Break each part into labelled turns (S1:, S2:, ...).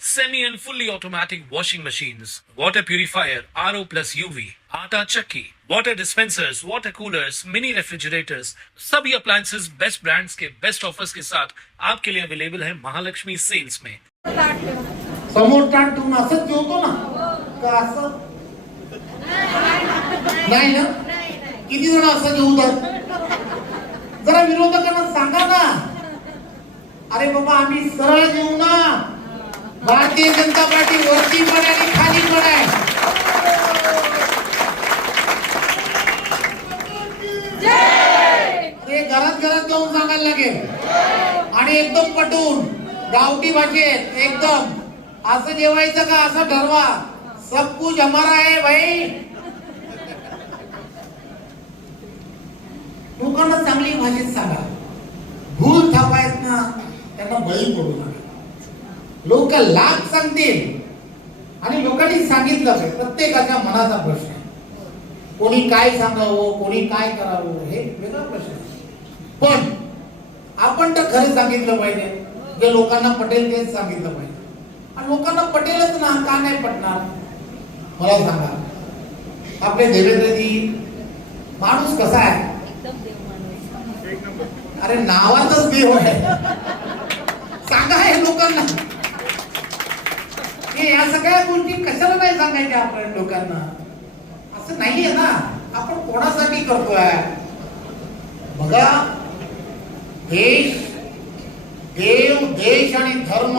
S1: semi and fully automatic washing machines, water purifier, RO plus UV, आटा चक्की, water dispensers, water coolers, mini refrigerators, सभी appliances best brands के best offers के साथ आपके लिए अवेलेबल है महालक्ष्मी सेल्स में
S2: समोर ताट ठेवून असंच जेवतो ना का असं नाही ना किती जण असं जेवतात जरा विरोधकांना सांगा ना अरे बाबा आम्ही सरळ जेवू ना भारतीय जनता पार्टी वरती पण आहे आणि खाली पण आहे. ते घरात घरात जाऊन सांगायला लागेल. आणि एकदम पटून गावठी भाषेत एकदम असं जेवायचं का असं ठरवा. सब कुछ हमारा है भाई. लोकांना चांगली भाषेत सांगा. भूल थापायत ना त्यांना बळी पडू ना लोक लाख सांगतील. आणि लोकांनी सांगितलं पाहिजे प्रत्येकाच्या मनाचा प्रश्न. आहे कोणी काय सांगावं कोणी काय करावं हे वेगळा प्रश्न. पण आपण तर खरं सांगितलं पाहिजे. जे लोकांना पटेल तेच सांगितलं पाहिजे. आणि लोकांना पटेलच ना का नाही पटणार? मला सांगा. आपले देवेंद्रजी माणूस कसा आहे? अरे नावातच देव आहे. सांगा हे लोकांना. हे या सगळ्या गोष्टी कशाला नाही सांगायच्या आपल्या लोकांना? असं नाहीये ना. आपण कोणासाठी करतोय? बघा देश देव देश आणि धर्म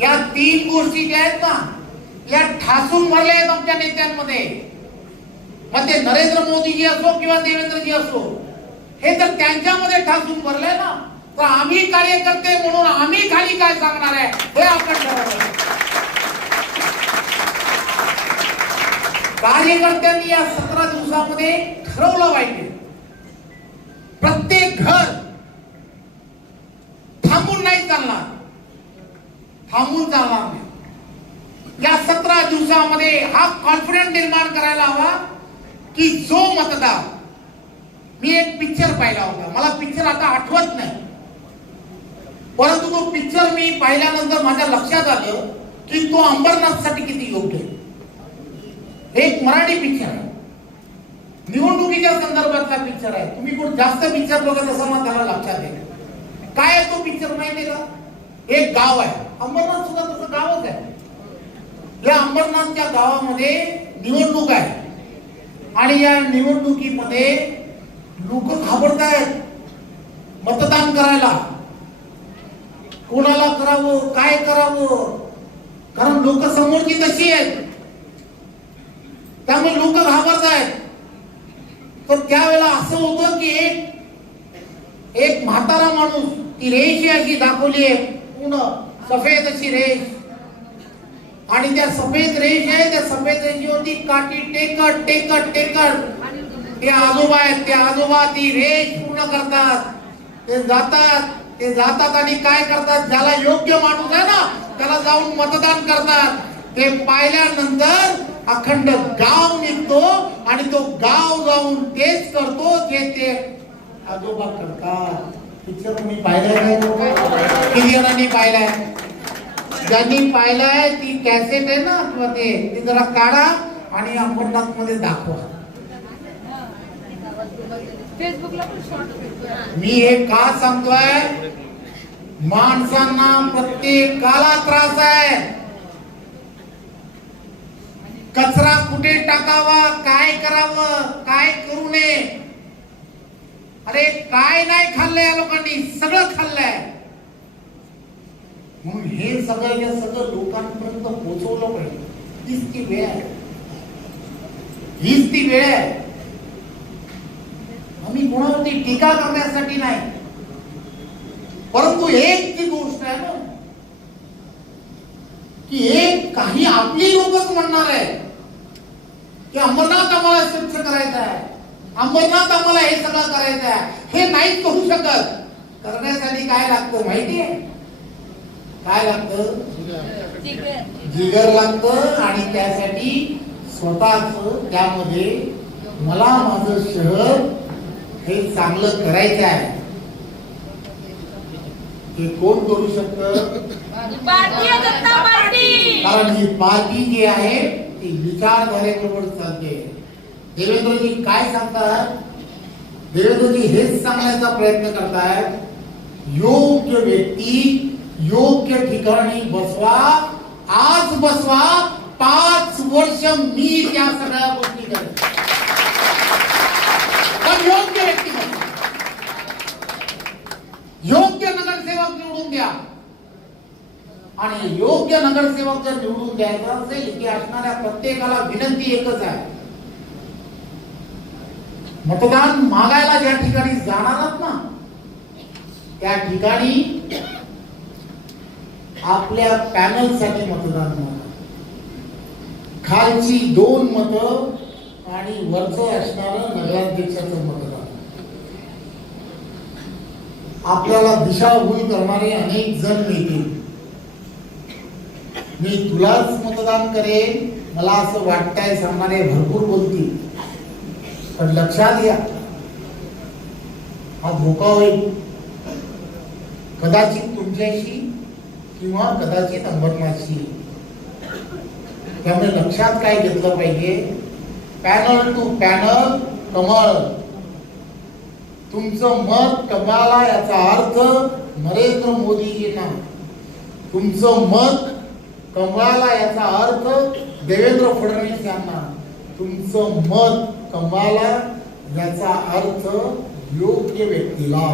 S2: या तीन गोष्टी ज्या आहेत ना या ठासून भरल्या आहेत आमच्या नेत्यांमध्ये. मग ते नरेंद्र मोदीजी असो किंवा देवेंद्रजी असो हे तर त्यांच्यामध्ये ठासून भरलंय ना. तर आम्ही कार्यकर्ते म्हणून आम्ही खाली काय सांगणार आहे हे आपण ठरवलं कार्यकर्त्यांनी या सतरा दिवसामध्ये ठरवलं पाहिजे. प्रत्येक घर थांबून नाही चालणार. थांबून चालणार नाही. या सतरा दिवसामध्ये हा कॉन्फिडन्स निर्माण करायला हवा की जो मतदार मी एक पिक्चर पाहिला होता. मला पिक्चर आता आठवत नाही. परंतु तो पिक्चर मी पाहिल्यानंतर माझ्या लक्षात आलं की तो अंबरनाथसाठी किती योग्य आहे. एक मराठी पिक्चर आहे. निवडणुकीच्या संदर्भातला पिक्चर आहे. तुम्ही कोण जास्त पिक्चर बघत असं मला लक्षात येईल. काय आहे तो पिक्चर माहिती का? एक गाव आहे. अंबरनाथ सुद्धा तसं गावच आहे. या अंबरनाथच्या गावामध्ये निवडणूक आहे. आणि या निवडणुकीमध्ये लोक आहेत मतदान करायला. कोणाला करावं काय करावं? कारण लोक समोरची तशी आहेत. त्यामुळे लोक घाबरत आहेत. तर त्यावेळेला असं होतं की एक एक म्हातारा माणूस ती रेष अशी दाखवली आहे पूर्ण सफेद अशी रेष. आणि त्या सफेद रेष आहे त्या सफेद रेषेवरती काठी टेकट टेकट टेकट ते आजोबा आहेत ते आजोबा ती रेष पूर्ण करतात. ते जातात. ते जातात आणि काय करतात? ज्याला योग्य माणूस आहे ना त्याला जाऊन मतदान करतात. ते पाहिल्यानंतर अखंड गाव निघतो आणि तो गाव जाऊन तेच करतो जे ते आजोबा करतात. पिक्चर तुम्ही पाहिलाय का? किती जणांनी पाहिलाय? ज्यांनी पाहिलाय ती कॅसेट आहे ना किंवा ते ती जरा काढा आणि अंबरनाथमध्ये दाखवा. मी हे का सांगतोय? माणसांना प्रत्येकाला त्रास आहे. कचरा कुठे टाकावा काय करावं काय करू नये? अरे काय नाही खाल्लंय या लोकांनी? सगळं खाल्लंय. म्हणून हे सगळं या सगळं लोकांपर्यंत पोहोचवलं पाहिजे. तीच ती वेळ आहे. हीच ती वेळ आहे. म्हणून ती टीका करण्यासाठी नाही. परंतु एक जी गोष्ट आहे ना की एक काही आपली लोकच म्हणणार आहे की अमरनाथ आम्हाला स्वच्छ करायचं आहे. अंबरनाथ आम्हाला हे सगळं करायचं आहे. हे नाही करू शकत. करण्यासाठी काय लागतं माहितीये काय लागतं?
S3: ठीक
S2: जिगर लागतं आणि त्यासाठी स्वतःच त्यामध्ये मला माझं शहर हे चांगलं करायचं आहे. हे कोण करू शकत? कारण ही पार्टी जी आहे ती विचारधारेबरोबर चालते. देवेंद्रजी काय सांगतात? देवेंद्रजी हेच सांगण्याचा प्रयत्न करतायत. योग्य व्यक्ती योग्य ठिकाणी बसवा आज बसवा पाच वर्ष मी त्या सगळ्या गोष्टी करेन. योग्य व्यक्ती योग्य नगरसेवक निवडून द्या. आणि योग्य नगरसेवक जर निवडून द्यायचा असेल की असणाऱ्या प्रत्येकाला विनंती एकच आहे. मतदान मागायला ज्या ठिकाणी जाणार ना त्या ठिकाणी आपल्या पॅनलसाठी मतदान मागा खालची दोन मत आणि वरचं असणारं नगराध्यक्षाचं मतदान. आपल्याला दिशाभूल करणारे अनेक जण मिळतील मी तुलाच मतदान करेन मला असं वाटतंय सांगणारे भरपूर बोलतील. पण लक्षात घ्या हा धोका होईल. कदाचित तुमच्याशी किंवा कदाचित अंबरनाथशी. त्यामुळे लक्षात काय घेतलं पाहिजे? पॅनल टू पॅनल कमळ तुमचं मत कमळाला याचा अर्थ नरेंद्र मोदीजींना तुमचं मत कमळाला याचा अर्थ देवेंद्र फडणवीस यांना तुमचं मत कमळाला याचा अर्थ योग्य व्यक्तीला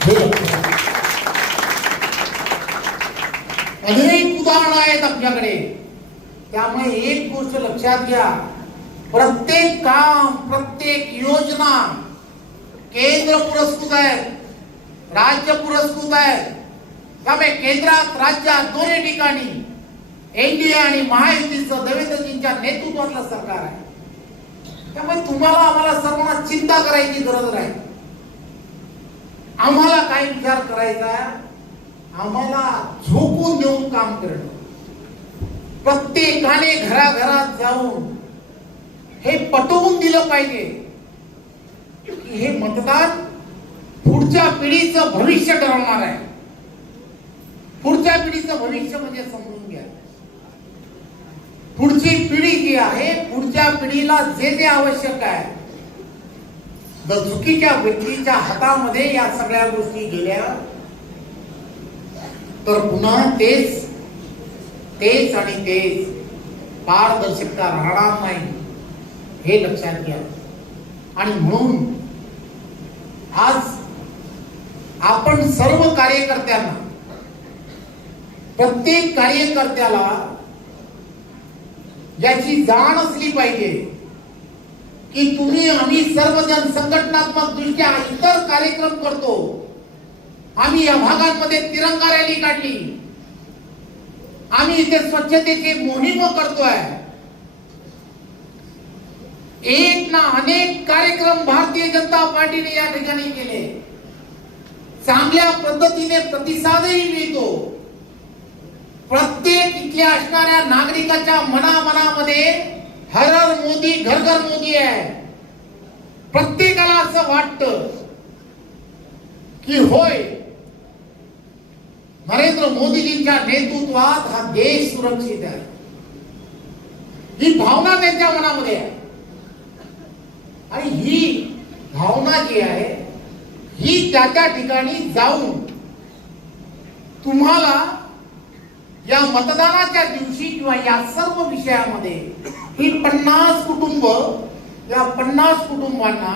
S2: हे अनेक उदाहरणं आहेत आमच्याकडे त्यामुळे एक गोष्ट लक्षात घ्या. प्रत्येक काम प्रत्येक योजना केंद्र पुरस्कृत आहे राज्य पुरस्कृत आहे. त्यामुळे केंद्रात राज्यात दोन्ही ठिकाणी एनडीए आणि महायुतीचं देवेंद्रजींच्या नेतृत्वातलं सरकार आहे. त्यामुळे तुम्हाला आम्हाला सर्वांना चिंता करायची गरज नाही. आम्हाला काय विचार करायचा आहे? आम्हाला झोपून देऊन काम करणं. प्रत्येकाने घराघरात जाऊन हे पटवून दिलं पाहिजे. की हे मतदान पुढच्या पिढीचं भविष्य ठरवणार आहे. पुढच्या पिढीचं भविष्य म्हणजे समजून घ्या. पुढची पिढी जी आहे पुढच्या पिढीला जे जे आवश्यक आहे तर चुकीच्या व्यक्तीच्या हातामध्ये या सगळ्या गोष्टी गेल्या तर पुन्हा तेच तेच आणि तेच पारदर्शकता राहणार नाही हे लक्षात घ्या. आणि म्हणून आज आपण सर्व कार्यकर्त्यांना प्रत्येक कार्यकर्त्याला याची जाण असली पाहिजे की तुम्ही आम्ही सर्वजण संघटनात्मक दृष्ट्या इतर कार्यक्रम करतो. आम्ही या भागांमध्ये तिरंगा रॅली काढली. आम्ही इथे स्वच्छतेची मोहीम करतोय एक ना अनेक कार्यक्रम भारतीय जनता पार्टीने या ठिकाणी केले। चांगल्या पद्धतीने प्रतिसादही मिळतो। प्रत्येक इथल्या असणाऱ्या नागरिकाच्या मनामनामध्ये हर हर मोदी घर घर मोदी आहे। प्रत्येकाला असं वाटतं की होय नरेंद्र मोदीजींच्या नेतृत्वात हा देश सुरक्षित आहे. ही भावना त्यांच्या मनामध्ये आहे. आणि ही भावना जी आहे ही त्या त्या ठिकाणी जाऊन तुम्हाला या मतदानाच्या दिवशी किंवा या सर्व विषयामध्ये ही पन्नास कुटुंब या पन्नास कुटुंबांना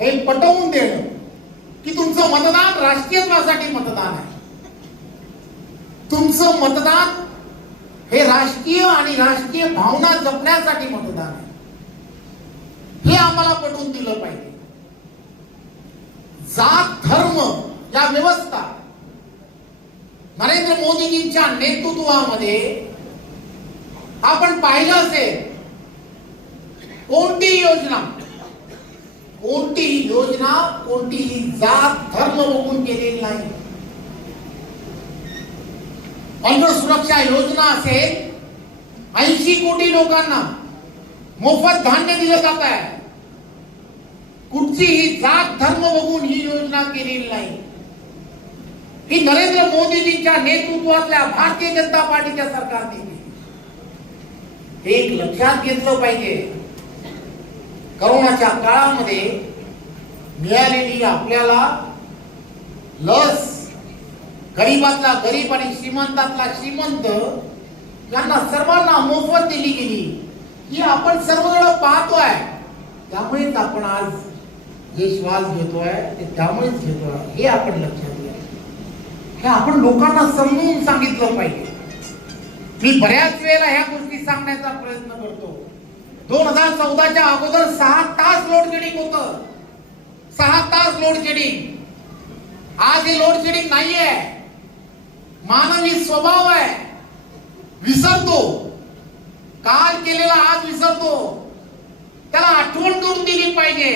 S2: हे पटवून देणं की तुमचं मतदान राष्ट्रीयत्वासाठी मतदान आहे. तुमचं मतदान हे राजकीय आणि राजकीय भावना जपण्यासाठी मतदान आहे. हे आम्हाला पटवून दिलं पाहिजे. जात धर्म या व्यवस्था नरेंद्र मोदीजींच्या नेतृत्वामध्ये आपण पाहिलं असेल कोणती योजना कोणतीही योजना कोणतीही जात धर्म बघून केलेली नाही. अन्न सुरक्षा योजना असेल ऐंशी कोटी लोकांना मोफत धान्य दिलं जात आहे. कुठचीही जात धर्म बघून ही योजना केलेली नाही. ही नरेंद्र मोदीजींच्या नेतृत्वातल्या भारतीय जनता पार्टीच्या सरकारने एक लक्षात घेतलं पाहिजे. करोनाच्या काळामध्ये मिळालेली आपल्याला लस गरीबातला गरीब आणि श्रीमंतातला श्रीमंत यांना सर्वांना मोफत दिली गेली ही आपण सर्वजण पाहतोय. त्यामुळेच आपण आज जे श्वास घेतोय ते त्यामुळेच घेतोय. हे आपण लक्षात घ्या. हे आपण लोकांना समजून सांगितलं पाहिजे. मी बऱ्याच वेळेला ह्या गोष्टी सांगण्याचा प्रयत्न करतो. दोन हजार चौदाच्या अगोदर सहा तास लोड शेडिंग होत. सहा तास लोड शेडिंग आज हे लोड शेडिंग नाहीये. मानवी स्वभाव आहे. विसरतो. काल केलेला आज विसरतो. त्याला आठवण करून दिली पाहिजे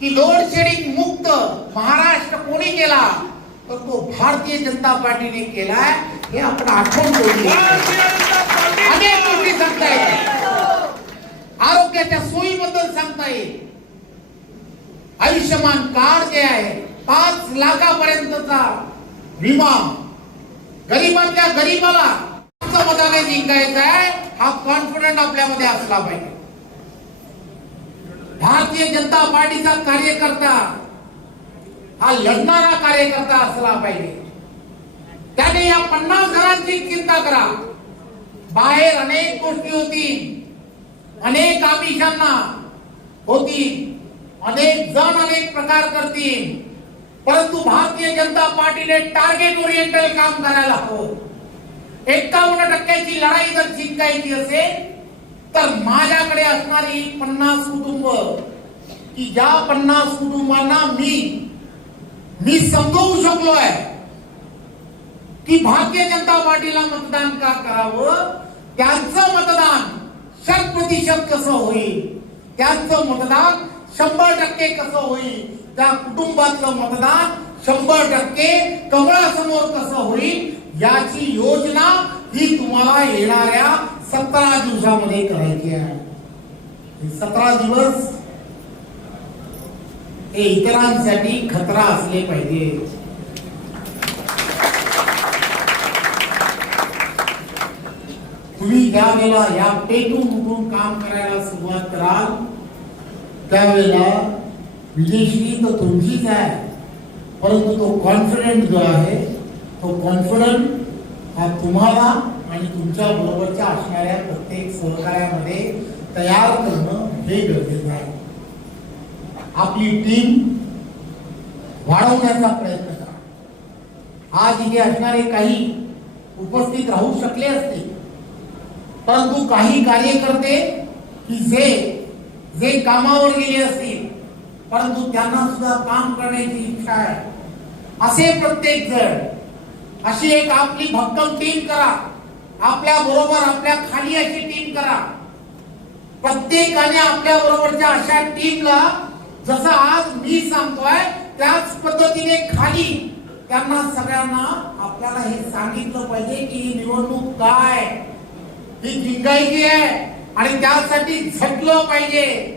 S2: की लोड शेडिंग मुक्त महाराष्ट्र कोणी केला? तर तो भारतीय जनता पार्टीने केलाय हे आपण आठवण करून. अनेक गोष्टी सांगता येईल. आरोग्याच्या सोयीबद्दल सांगता येईल. आयुष्यमान कार्ड जे आहे पाच लाखापर्यंतचा विमा गरीबातल्या गरीबाला आमचं मताने जिंकायचा आहे हा कॉन्फिडंट आपल्यामध्ये असला पाहिजे. भारतीय जनता पार्टीचा कार्यकर्ता हा लढणारा कार्यकर्ता असला पाहिजे. त्याने या पन्नास घरांची चिंता करा. बाहेर अनेक गोष्टी होती अनेक आमिषांना होती अनेक जण अनेक प्रकार करतील. परंतु भारतीय जनता पार्टीने टार्गेट ओरिएंटल काम करायला हवं. एकावन्न टक्क्याची लढाई जर जिंकायची असेल तर माझ्याकडे असणारी पन्नास कुटुंब की ज्या पन्नास कुटुंबांना मी मी समजवू शकलोय की भारतीय जनता पार्टीला मतदान का करावं? त्यांचं मतदान शत प्रतिशत कसं होईल? त्यांचं मतदान शंभर टक्के कसं होईल? त्या कुटुंबातलं मतदान शंभर टक्के कमळासमोर कसं होईल याची योजना ही तुम्हाला येणाऱ्या सतरा दिवसामध्ये करायची आहे. सतरा दिवस हे इतरांसाठी खतरा असले पाहिजे. तुम्ही ज्या वेळेला या पेटून उठून काम करायला सुरुवात कराल त्यावेळेला विजयश्री तर तुमचीच आहे परंतु तो कॉन्फिडंट जो आहे तो कॉन्फिडंट हा असणाऱ्या प्रत्येक सहकार्यामध्ये हे टीम वाढवण्याचा प्रयत्न करा. आज इथे उपस्थित राहू शकले परंतु कार्यकर्ते जे जे कामावर गेले असतील परंतु त्यांना सुद्धा काम करण्याची इच्छा आहे. असे प्रत्येक जण अशी एक आपली भक्कम टीम करा. आपल्या बरोबर आपल्या खाली अशी टीम करा. प्रत्येकाने आपल्या बरोबरच्या अशा टीमला जसं आज मी सांगतोय त्याच पद्धतीने खाली. त्यांना सगळ्यांना आपल्याला हे सांगितलं पाहिजे की ही निवडणूक काय ही जिंकायची आहे आणि त्यासाठी झटलं पाहिजे.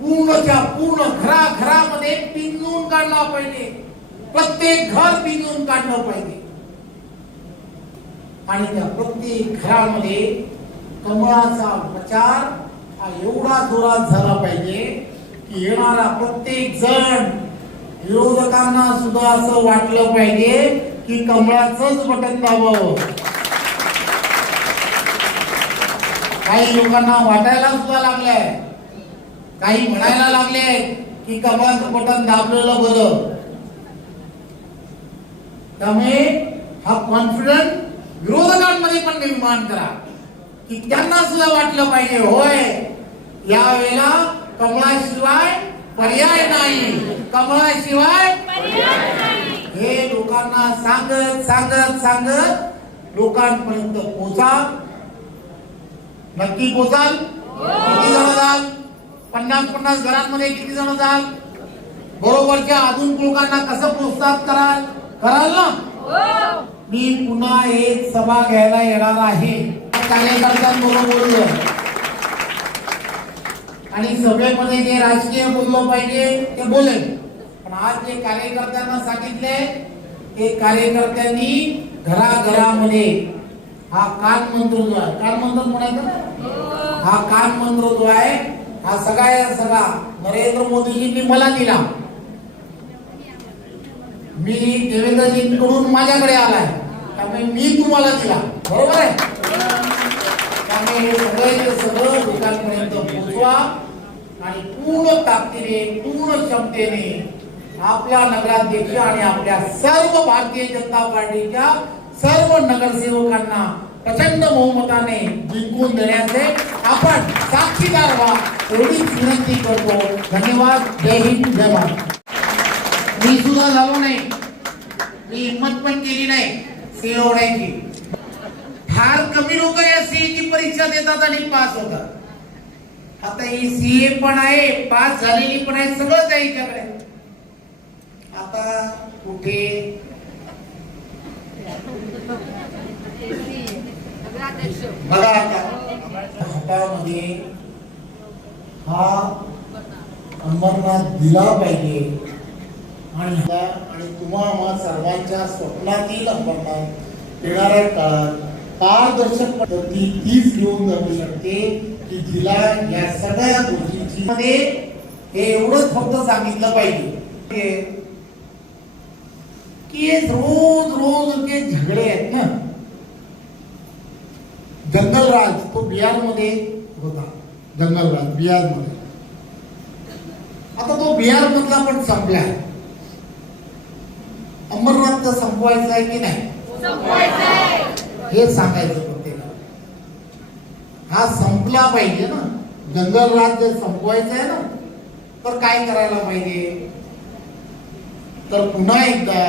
S2: पूर्णच्या पूर्ण घरा घरामध्ये पिंजून काढला पाहिजे. प्रत्येक घर पिंजून काढलं पाहिजे. आणि त्या प्रत्येक घरामध्ये कमळाचा प्रचार हा एवढा जोरात झाला पाहिजे की येणारा प्रत्येक जण विरोधकांना सुद्धा असं वाटलं पाहिजे की कमळाचंच बटन दाबावं काही लोकांना वाटायला सुद्धा लागलंय. काही म्हणायला लागले की कमळाचं बटन दाबलेलं बरं. त्यामुळे हा कॉन्फिडन्स विरोधकांमध्ये पण निर्माण करा. की त्यांना सुद्धा वाटलं पाहिजे होय यावेळेला कमळाशिवाय पर्याय नाही. कमळाशिवाय हे लोकांना सांगत सांगत सांगत लोकांपर्यंत पोचा नक्की पोचाल? किती जण पन्नास पन्नास घरांमध्ये किती जण जाल? बरोबरच्या अजून लोकांना कसं प्रोत्साहन कराल? कराल ना?
S3: हो.
S2: मी पुन्हा एक सभा घ्यायला येणार आहे. कार्यकर्त्यांबरोबर आणि सभेमध्ये जे राजकीय बोललं पाहिजे ते बोलेल. पण आज जे कार्यकर्त्यांना सांगितले ते कार्यकर्त्यांनी घराघरामध्ये हा कान मंत्र जो आहे कान मंत्र म्हणायचं ना? हा. कान मंत्र जो आहे हा सगळ्या सगळा नरेंद्र मोदीजींनी मला दिला. मी देवेंद्रजींकडून माझ्याकडे आलाय. त्यामुळे मी तुम्हाला दिला. बरोबर आहे? त्यामुळे हे सगळे सगळं लोकांपर्यंत पोहोचवा आणि पूर्ण ताकदीने पूर्ण क्षमतेने आपल्या नगराध्यक्ष आणि आपल्या सर्व भारतीय जनता पार्टीच्या सर्व नगरसेवकांना प्रचंड बहुमताने जिंकून देण्याचे आपण साक्षीदार व्हा एवढीच विनंती करतो. धन्यवाद. जय हिंद जय भारत. मी सुद्धा झालो नाही. मी हिंमत पण केली नाही. सी होण्याची फार कमी लोक या सीए ची परीक्षा देतात आणि पास होतात. आता ही सीए पण आहे पास झालेली पण आहे सगळंच आहे आता कुठे बघा हातामध्ये हा अंबरनाथ दिला पाहिजे. आणि आणि तुम्हा आम्हा सर्वांच्या स्वप्नातील अंबरनाथ येणाऱ्या काळात पारदर्शक पद्धती तीच घेऊन जाऊ शकते की तिला या सगळ्या गोष्टीची हे एवढंच फक्त सांगितलं पाहिजे. की रोज रोज जे झगडे आहेत ना. जंगलराज तो बिहारमध्ये होता. जंगलराज बिहारमध्ये आता तो बिहार मधला पण संपलाय अमरनाथचा संपवायचा आहे की नाही? हे सांगायचं प्रत्येकाला. हा संपला पाहिजे ना. जंगल राज्य संपवायचं आहे ना तर काय करायला पाहिजे? तर पुन्हा एकदा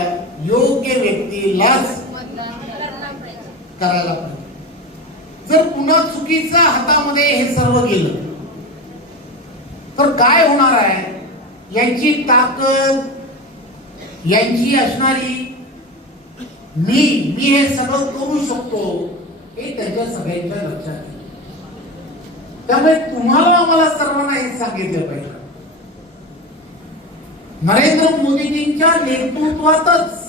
S2: योग्य व्यक्तीलाच करायला पाहिजे. जर पुन्हा चुकीचा हातामध्ये हे सर्व गेलं तर काय होणार आहे? यांची ताकद यांची असणारी मी मी हे सगळं करू शकतो हे त्यांच्या सगळ्यांच्या लक्षात येईल त्यामुळे तुम्हाला आम्हाला सर्वांना हे सांगितलं पाहिजे. नरेंद्र मोदीजींच्या नेतृत्वातच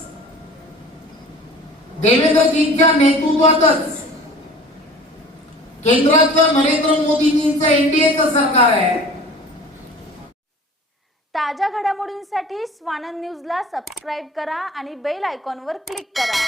S2: देवेंद्रजींच्या नेतृत्वातच केंद्रातलं नरेंद्र मोदीजींचं एनडीएचं सरकार आहे.
S4: ताज्या घडामोडींसाठी स्वानंद न्यूजला सबस्क्राईब करा आणि बेल आयकॉनवर क्लिक करा.